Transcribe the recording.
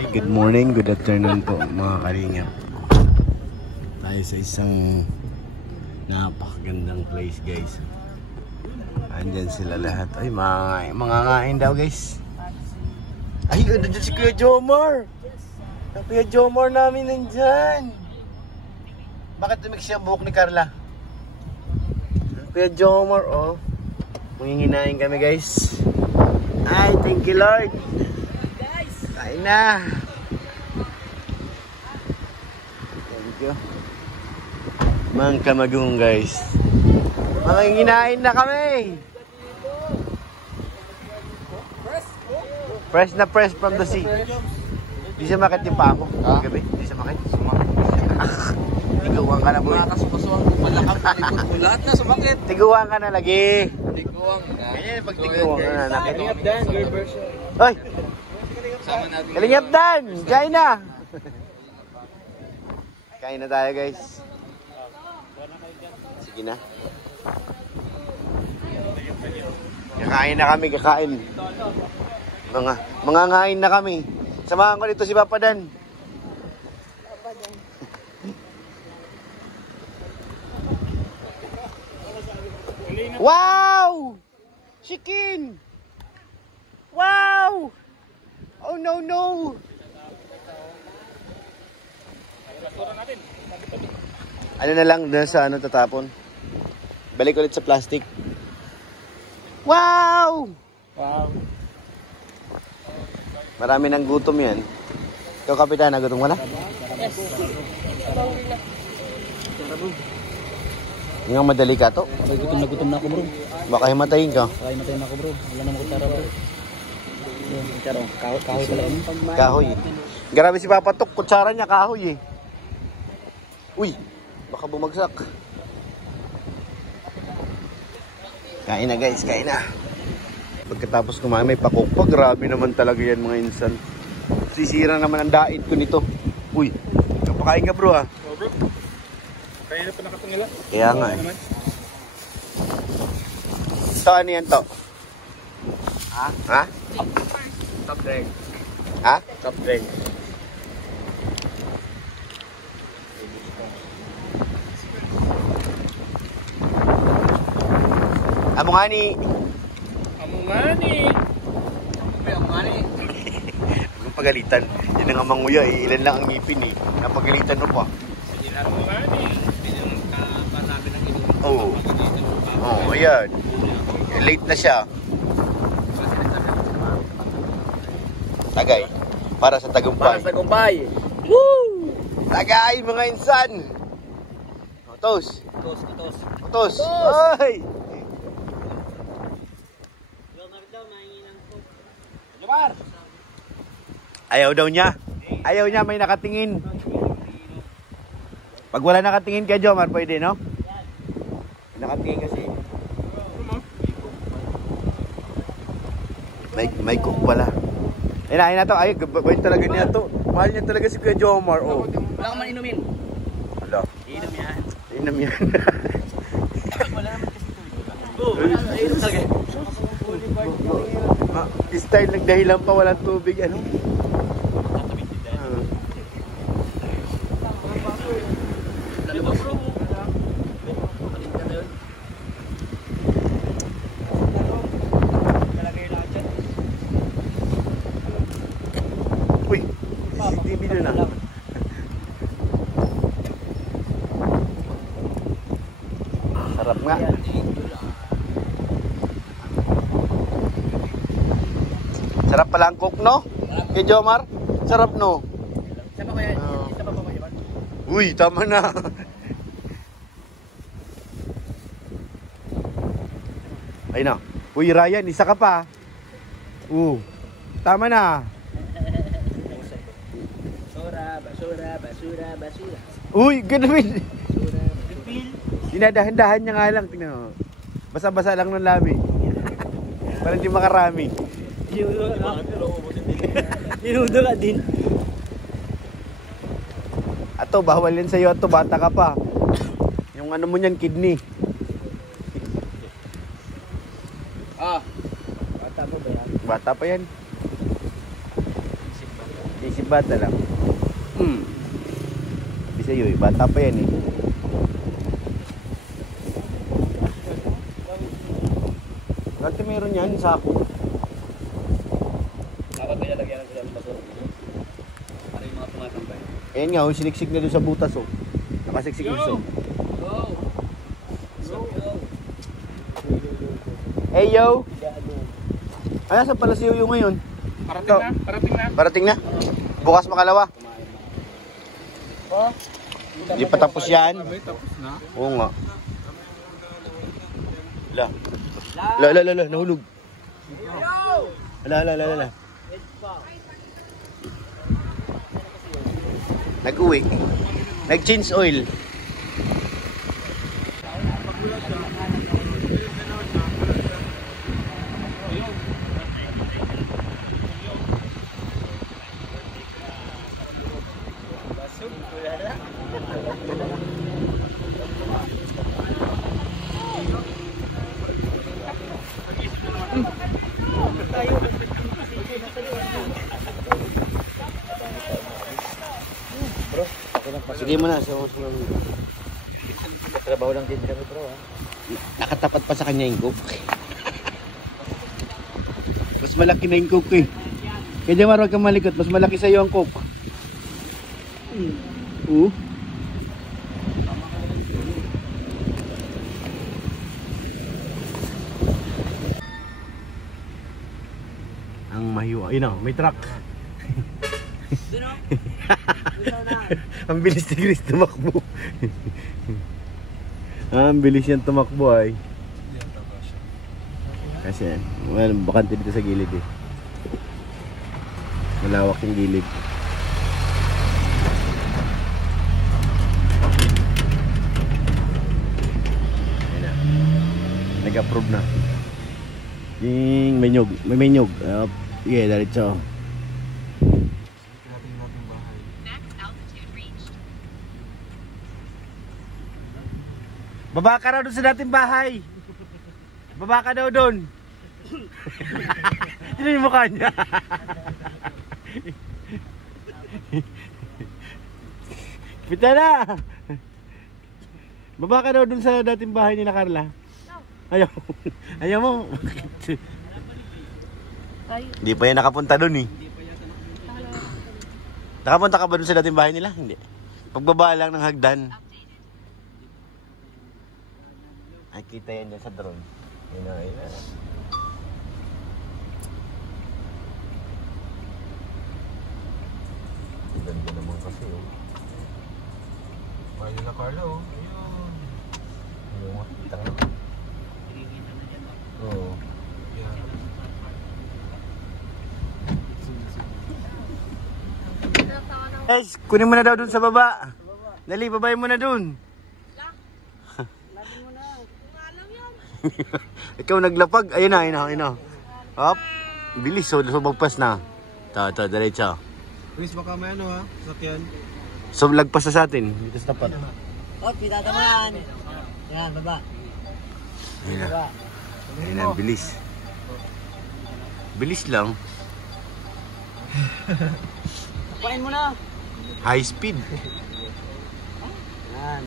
Hi, good morning, good afternoon po mga kalingap. Tayo sa isang napakagandang place guys. Andyan sila lahat. Ay, mga ngain daw guys. Ay, andyan si Kuya Jomar. Ang Kuya Jomar namin nandyan. Bakit tumik siya buhok ni Carla? Kuya Jomar, oh. Munginginain kami guys. Ay, thank you Lord. Kain na. Thank you. Mangka magong guys. Manginginain na kami. Fresh na fresh from the sea. Di siya makit yung paa mo. Gabi, di siya makit. Tiguan ka na boy. Nakakasupasuan ko pala ka palikot ko. Lahat na sumakit. Tiguan ka na lagi. Tiguan na. Ganyan pag tiguan ka na. Kalingap Dan, girl version. Hoy! Sama natin. Kalingap Dan! Kain na! Kain na tayo guys. Sige na. Kakain na kami, kakain. Mga ngain na kami. Samahan ko dito si Papa Dan. Wow! Chicken! Wow! Oh no no! Ano na lang dun sa ano tatapon? Balik ulit sa plastic. Wow! Wow. Marami ng gutom yan. Ikaw kapitan, nagutom ka na? Yes. Yung madali ka to. Gutom na ako bro. Baka himatayin ka. Kaya matay na ako bro. Wala na makutara bro. Kutsara. Kahoy pala yun. Kahoy. Grabe si Papa Tok, kutsara niya kahoy eh. Uy, baka bumagsak. Kain na guys, kain na. Pagkatapos kumain may pakukpa, grabe naman talaga yan mga insan. Sisira naman ang dait ko nito. Uy, kapakain ka bro ah. Oh bro. Kaya na pa nakatungila. Kaya nga eh. Ito ano yan to? Ha? Ha? Top drink. Ha? Top drink. Amo nga ni. Amungani. Amungani. Huwag kang pagalitan. Yan ang amanguya eh. Ilan lang ang ngipin eh. Napagalitan mo pa. Amungani. Pinang-kapanabi ng ino. Oo. Oo, ayan. Late na siya. Tagay. Para sa tagumpay. Para sa kumpay. Woo! Tagay mga insan! Tos. Tos. Tos. Ay! Jomar! Ayaw daw niya. Ayaw niya may nakatingin. Pag wala nakatingin kay Jomar, pwede no? May nakatingin kasi. May cook pala. Ayun na to. Ay, gabay talaga niya to. Mahal niya talaga si Kuya Jomar. Oh. Wala ka man inumin. Hala. Inom yan. Inom yan. Wala naman kasi tubig. Oo, wala naman. Inom talaga. Style nagdahilan pa walang tubig. Ano? Uy, CCTV doon na. Sarap nga. Sarap pala ang cook, no? Kay Jomar? Sarap, no? Sama ko yan. Sama pa ba? Uy, tama na. Ay na. Uy, Ryan, isa ka pa. Tama na. Basura. Uy, gano'n. Basura. Dinadahan-dahan niya nga lang. Tingnan mo. Basa-basa lang ng labi. Para hindi makarami. Ninudo ka din. Ato, bawal yan sa'yo. Ato, bata ka pa. Yung ano mo niyan, kidney. Ah. Bata mo ba yan? Bata pa yan. Isip bata lang. Di sa'yo eh, bata pa yan eh. Dati meron yan, sako. Dapat may lalagyan sila ng basura. Para yung mga tumatambay. Ayan nga, siniksik na doon sa butas oh. Nakasiksik na doon. Hey yo! Ay, nasa pala si Yoyo ngayon? Parating na? Bukas makalawa? Hindi pa tapos yan? Oo nga. La, nahulog. La. Nag-uwi. Nag-change oil. Sige mo na. Trabaho lang din kami bro ha. Nakatapat pa sa kanya yung cook. Mas malaki na yung cook eh. Kaya Jamar, huwag kang malikot. Mas malaki sa'yo ang cook. Ang mahiwa. Ayun na, may truck. Ang bilis ni Chris tumakbo. Ang bilis yan tumakbo ay. Kasi well, bakante dito sa gilid eh. Malawak yung gilid. Ayan na. Nag-approve na. Yung menyog. May menyog. Yeah, diretso. Baba ka raw doon sa dating bahay. Baba ka daw doon. Yun yung mukha niya. Pita na. Baba ka daw doon sa dating bahay ni Carla. Ayaw. Ayaw mo. Hindi pa yan nakapunta doon eh. Nakapunta ka ba doon sa dating bahay nila? Hindi. Pagbaba lang ng hagdan. Ay, kita yan dyan sa drone. Yun na, yun na. Ganda naman kasi, oh. Mahal na Carla, oh. Ayun. Ayun, makikita nga. Oo. Guys, kunin mo na daw dun sa baba. Dali, babayin mo na dun. Ikaw naglapag. Ayun na. Hop. Bilis. So magpas na. Ito, diretso. Chris, baka may ano ha? Sakyan. So lagpas na sa atin. Dito sa tapat. Hop, pitata mo yan. Yan, baba. Ayun na, bilis. Bilis lang. Pain mo na. High speed. Yan.